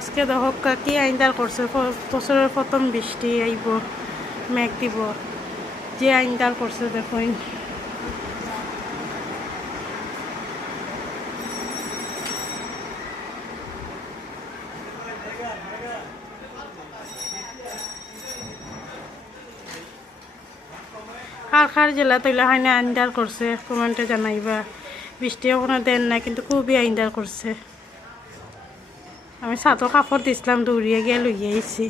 আজকে দেখো কি আইনদার করছে, বছরের প্রথম বৃষ্টি আইব, মেঘ দিব, যে আইনদার করছে দেখুন। কার কার জেলা তৈলা হয় না আইনদার করছে কমেন্টে জানাইবা। বৃষ্টিও কোনো দেন না, কিন্তু খুবই আইনদার করছে। আমি ছাতো কাপড় দিছিলাম, দৌড়িয়ে গিয়ে লইয়ে আইছি।